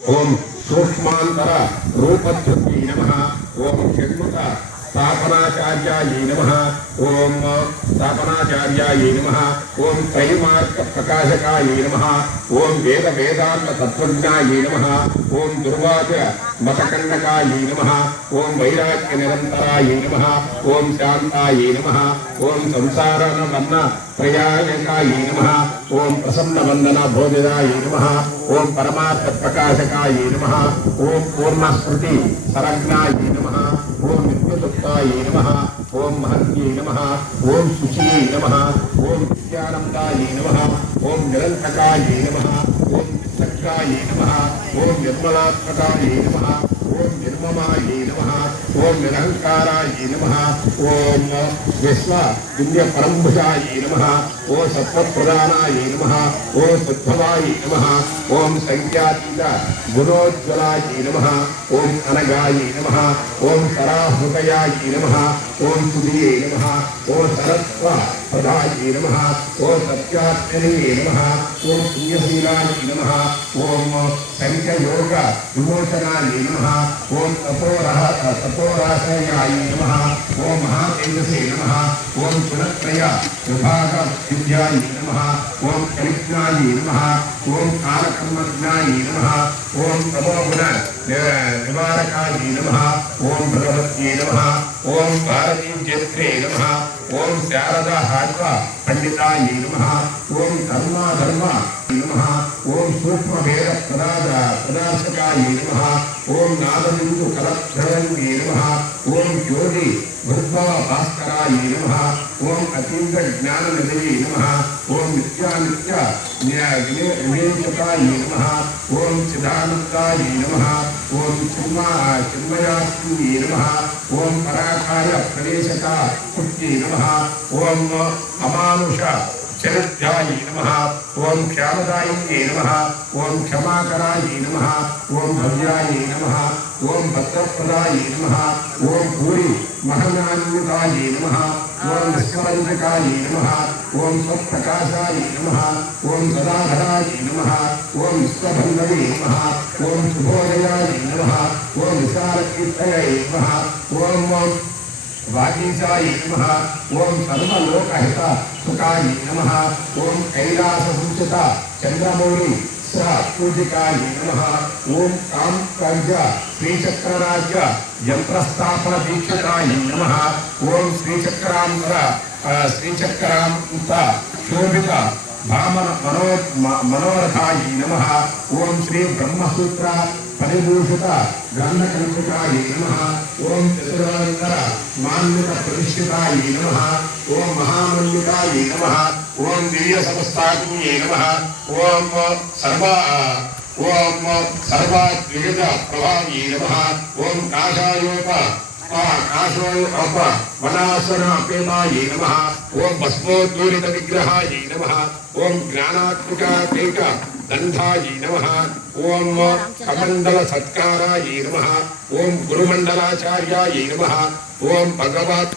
ओम सूक्ष्मांतर रूपधृत्यै नमः। ओम षण्मुख स्थापनाचार्यायै नमः। ओम स्थापनाचार्यायै नमः। ओम त्रैमार्ग प्रकाशकायै नमः। ओम वेद वेदांत तत्वज्ञायै नमः। ओम दुर्वाच मतकण्डकायै नमः। ओम वैराग्य निरन्तरायै नमः। ओम शान्तायै नमः। ओम संसारवन्न प्रयायकायै नमः। ओम प्रसन्नवन्दन भोजनायै नमः। ओम परमार्थ प्रकाशकायै नमः। ओम पूर्णस्मृति सरज्ञायै नमः। ओम नित्यतुप्तायै नमः। ओम महत्यै नमः। ओम शुचियै नमः। ओम विद्यानन्दायै नमः। ओम निरन्तकायै नमः। ओम निस्सक्तायै नमः। ओम निर्मलात्मकायै नमः। ओम निर्ममायै नमः। ओम निरहंकारायै नमः। ओम विश्व दिव्य परमभुजायै नमः। ओम सत्वप्रदानायै नमः। ओम सद्भवायै नमः। ओम संख्यातीत गुणोज्ज्वलायै नमः। ओम अनगायै नमः। ओम सराहृदयायै नमः। ओम सुधिये नमः। ओम सरस्व प्रदायै नमः। ओम सत्यात्मने नमः। ओम पुण्यशीलायै नमः। ओम संख्ययोग विमोचनायै नमः। ओम तपोराशयायै नमः। ओम महातेजसे नमः। ओम गुणत्रय विभाग विद्यायै नमः। ओम कलिज्ञायै नमः। ओम कालकर्मज्ञायै नमः। ओम तमोगुण निवारकायै नमः। ओम भगवत्यै नमः। ओम भारतीज्यत्रे नमः। ओम शारदा हात्व पंडितायै नमः। ओम धर्म नमः। ओम सूक्ष्म वेद प्रदाशकायै नमः। ओम नादबिंदु कलत्रयये नमः। ओम ज्योति भूर्भव भास्करायै नमः। ओम अतीन्द्र ज्ञान निधये नमः। ओम नित्यानित्य विवेचकायै नमः। ओम चिदानन्दायै नमः। ओम चिन्मयात्मये नमः। ओम पराकाय प्रवेशका पुत्यै नमः। ओम अमानुष चरित्रायै नमः। ओम क्षामदायिन्ये नमः। ओम क्षमाकरायै नमः। ओम भव्यायै नमः। ओम भद्रप्रदायै नमः। ओम भूरि महनान्वितायै नमः। ओम निष्कलङ्कायै नमः। ओम स्वप्रकाशायै नमः। ओम सदाधरायै नमः। ओम विश्वभन्धवे नमः। ओम शुभोदयायै नमः। ओम विशालकीर्तये नमः। ओम वागीशायै नमः। ओम सर्वलोकहित सुखायै नमः। ओम कैलाससंचित चन्द्रमौळि पूजिकायै नमः। ओम कामकार्य श्रीचक्रराज्य यंत्रस्थापन दीक्षितायै नमः। ओम श्रीचक्रांत शोभित मनोरथायै नमः। ओम श्री ब्रह्मसूत्र परिभूषित ग्रंथकंसिकायै नमः। ओम चतुरानंतर मान्वित प्रतिष्ठितायै नमः। ओम महामण्डितायै नमः। ओम दिव्य समस्ताग्निये नमः। ओम सर्वाद्विगत प्रभावे नमः। ओम काशोप वनासन अपेतायै नमः। ओम भस्मोद्दूरित विग्रहायै नमः। ओम ज्ञानात्मकात्मिक दंधायै नमः। ओम कमंडल सत्कारायै नमः। ओम गुरुमंडलाचार्यायै नमः। ओम भगवत्